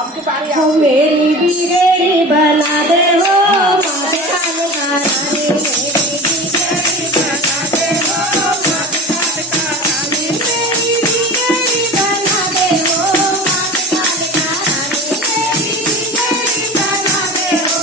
अब की बारी हो मेरी बिगड़ी बना दे हो माथे काले कारानी मेरी बिगड़ी बना दे हो माथे काले कारानी मेरी बिगड़ी बना दे हो माथे काले कारानी मेरी बिगड़ी बना दे हो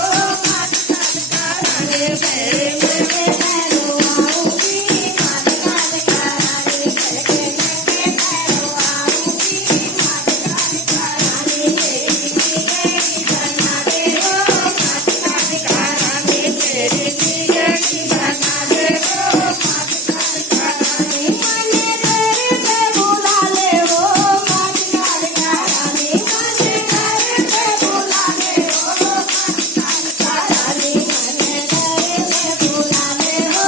माथे काले कारानी तेरे मेरे पैरों आऊंगी माथे काले कारानी तेरे मेरे पैरों आऊंगी माथे काले कारानी मेरी बिगड़ी बना दे हो माथे काले कारानी मेरी बिगड़ी बना दे हो माथे काले कारानी मने तेरे पे बुला ले हो माथे काले कारानी मने तेरे पे बुला ले हो माथे काले कारानी मने तेरे पे बुला ले हो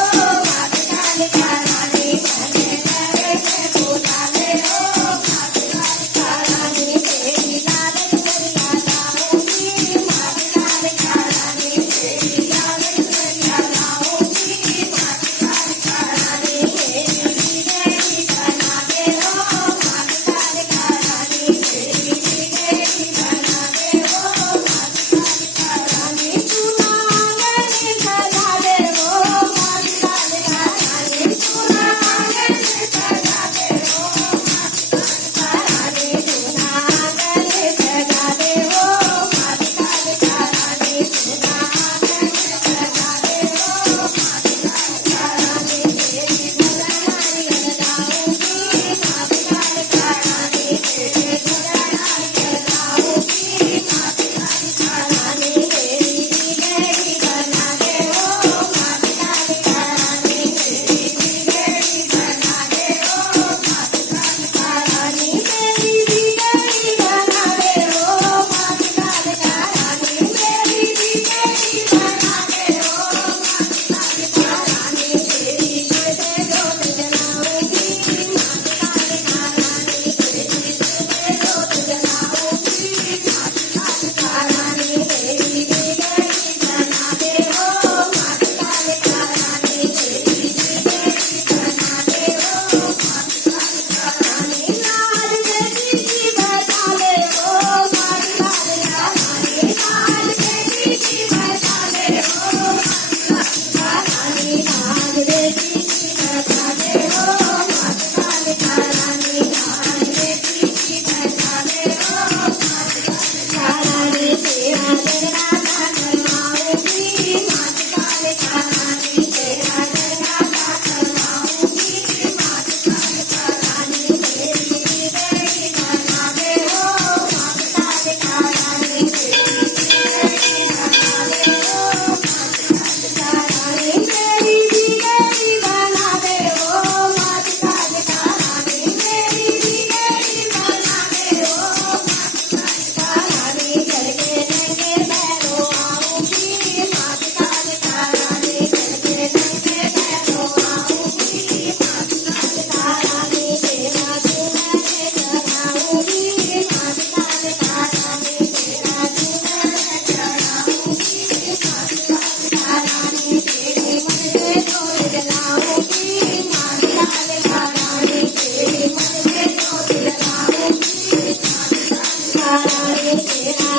माथे काले कारानी मने तेरे पे बुला ले हो माथे काले कारानी तेरी लाल दुनिया लाऊंगी माथे काले कारानी तेरी लाल दुनिया लाऊंगी माथे काले कारानी मेरी बिगड़ी बना दे हो माथे काले कारानी मेरी बिगड़ी बना दे हो माथे काले कारानी चूना आंगन सजा दे हो माथे काले कारानी चूना आंगन सजा दे हो माथे काले कारानी चूना आंगन सजा दे हो माथे काले कारानी चूना आंगन सजा दे हो माथे काले कारानी तेरी भजन नारियल लाऊंगी माथे काले कारानी तेरे भजन नारियल लाऊंगी माथे काले कारानी मेरी बिगड़ी बना दे हो माथे काले कारानी मेरी बिगड़ी बना दे हो माथे काले कारानी मेरी बिगड़ी बना दे हो माथे काले कारानी मेरी बिगड़ी बना दे हो माथे काले कारानी तेरी जैसे जोत जलाऊंगी माथे काले कारानी तेरी जैसे जोत जलाऊंगी माथे काले कारानी मेरी बिगड़ी बना दे हो माथे काले कारानी तेरी बिगड़ी बना दे हो माथे काले कारानी लाज बेटी की बचा ले हो माथे काले कारानी लाज बेटी की बचा ले हो माथे काले कारानी लाज बेटी की बचा ले हो माथे काले कारानी लाज बेटी की बचा ले हो माथे काले कारानी तेरा जगराता करवाऊंगी माथे काले कारानी तेरा जगराता करवाऊंगी माथे काले कारानी मेरी बिगड़ी बना दे हो माथे काले कारानी तेरी बिगड़ी बना दे हो माथे काले कारानी मेरी बिगड़ी बना दे हो माथे काले कारानी मेरी बिगड़ी बना दे हो माथे काले कारानी करके नंगे पैरों आऊंगी माथे काले कारानी करके नंगे पैरों आऊंगी माथे काले कारानी तेरा दुल्हन चढ़ाऊंगी माथे काले कारानी तेरा दुल्हन चढ़ाऊंगी माथे काले कारानी तेरी मन पे जोत जलाऊंगी माथे काले कारानी तेरी मन पे जोत जलाऊंगी माथे काले कारानी तेरा